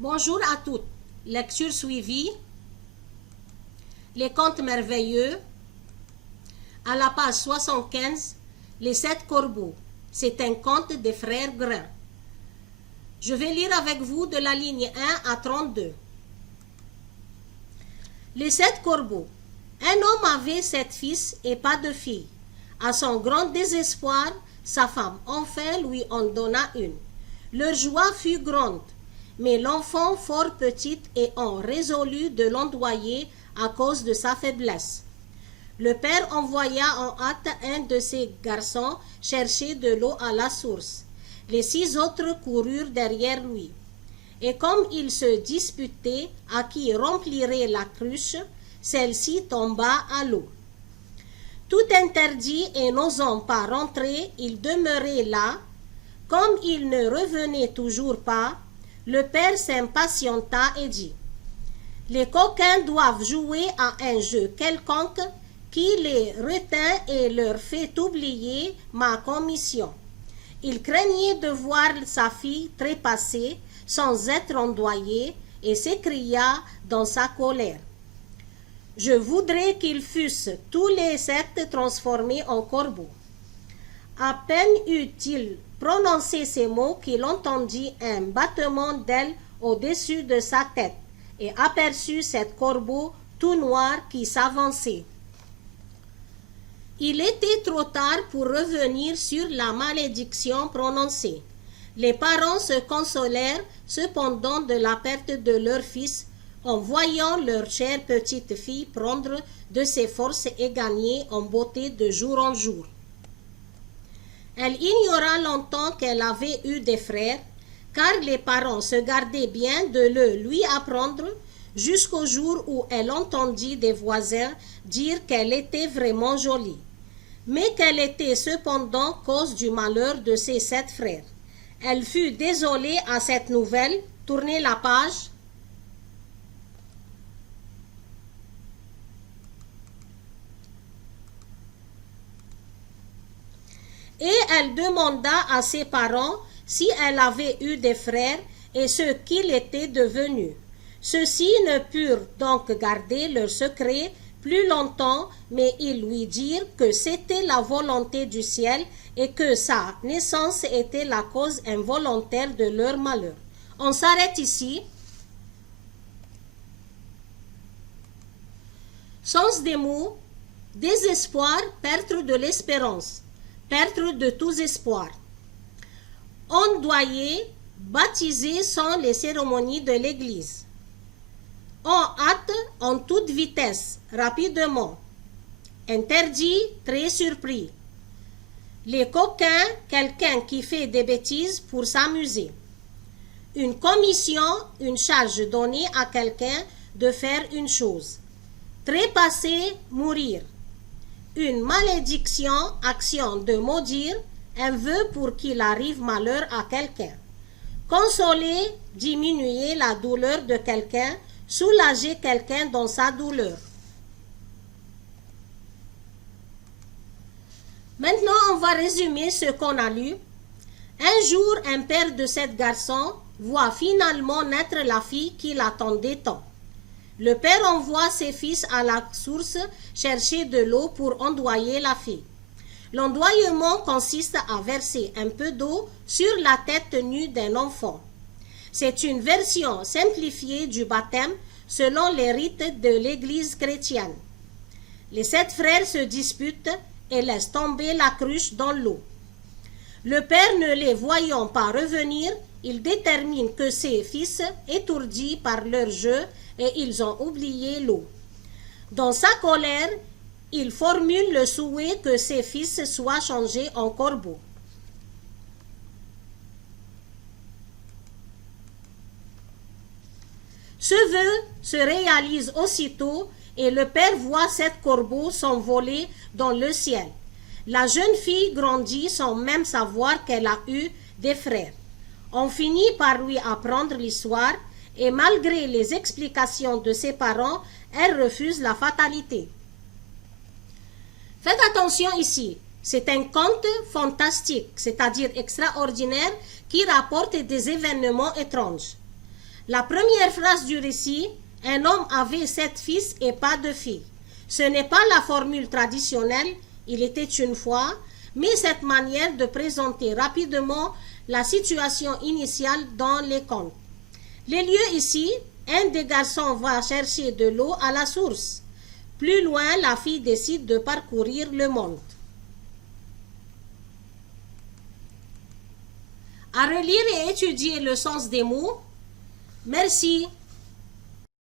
Bonjour à toutes. Lecture suivie. Les contes merveilleux. À la page 75, les 7 corbeaux. C'est un conte des frères Grimm. Je vais lire avec vous de la ligne 1 à 32. Les 7 corbeaux. Un homme avait 7 fils et pas de filles. À son grand désespoir, sa femme enfin lui en donna une. Leur joie fut grande, mais l'enfant fort petite et on résolut de l'endoyer à cause de sa faiblesse. Le père envoya en hâte un de ses garçons chercher de l'eau à la source. Les 6 autres coururent derrière lui. Et comme ils se disputaient à qui remplirait la cruche, celle-ci tomba à l'eau. Tout interdit et n'osant pas rentrer, il demeurait là. Comme il ne revenait toujours pas, le père s'impatienta et dit: les coquins doivent jouer à un jeu quelconque qui les retint et leur fait oublier ma commission. Il craignait de voir sa fille trépasser sans être ondoyée et s'écria dans sa colère: je voudrais qu'ils fussent tous les 7 transformés en corbeaux. À peine eut-il prononcé ces mots qu'il entendit un battement d'ailes au-dessus de sa tête et aperçut 7 corbeaux tout noirs qui s'avançaient. Il était trop tard pour revenir sur la malédiction prononcée. Les parents se consolèrent cependant de la perte de leur fils en voyant leur chère petite fille prendre de ses forces et gagner en beauté de jour en jour. Elle ignora longtemps qu'elle avait eu des frères, car les parents se gardaient bien de le lui apprendre, jusqu'au jour où elle entendit des voisins dire qu'elle était vraiment jolie, mais qu'elle était cependant cause du malheur de ses 7 frères. Elle fut désolée à cette nouvelle. Tournez la page. Et elle demanda à ses parents si elle avait eu des frères et ce qu'ils étaient devenus. Ceux-ci ne purent donc garder leur secret plus longtemps, mais ils lui dirent que c'était la volonté du ciel et que sa naissance était la cause involontaire de leur malheur. On s'arrête ici. Sens des mots: désespoir, perdre de l'espérance, perdre de tous espoirs. Ondoyer, baptiser sont les cérémonies de l'Église. En hâte, en toute vitesse, rapidement. Interdit, très surpris. Les coquins, quelqu'un qui fait des bêtises pour s'amuser. Une commission, une charge donnée à quelqu'un de faire une chose. Trépasser, mourir. Une malédiction, action de maudire, un vœu pour qu'il arrive malheur à quelqu'un. Consoler, diminuer la douleur de quelqu'un, soulager quelqu'un dans sa douleur. Maintenant, on va résumer ce qu'on a lu. Un jour, un père de 7 garçons voit finalement naître la fille qu'il attendait tant. Le père envoie ses fils à la source chercher de l'eau pour ondoyer la fille. L'ondoyement consiste à verser un peu d'eau sur la tête nue d'un enfant. C'est une version simplifiée du baptême selon les rites de l'Église chrétienne. Les 7 frères se disputent et laissent tomber la cruche dans l'eau. Le père ne les voyant pas revenir, il détermine que ses fils, étourdis par leur jeu, et ils ont oublié l'eau. Dans sa colère, il formule le souhait que ses fils soient changés en corbeaux. Ce vœu se réalise aussitôt et le père voit 7 corbeaux s'envoler dans le ciel. La jeune fille grandit sans même savoir qu'elle a eu des frères. On finit par lui apprendre l'histoire et malgré les explications de ses parents, elle refuse la fatalité. Faites attention ici, c'est un conte fantastique, c'est-à-dire extraordinaire, qui rapporte des événements étranges. La première phrase du récit, un homme avait 7 fils et pas de filles. Ce n'est pas la formule traditionnelle, il était une fois, mais cette manière de présenter rapidement la situation initiale dans les contes. Les lieux ici, un des garçons va chercher de l'eau à la source. Plus loin, la fille décide de parcourir le monde. À relire et étudier le sens des mots. Merci.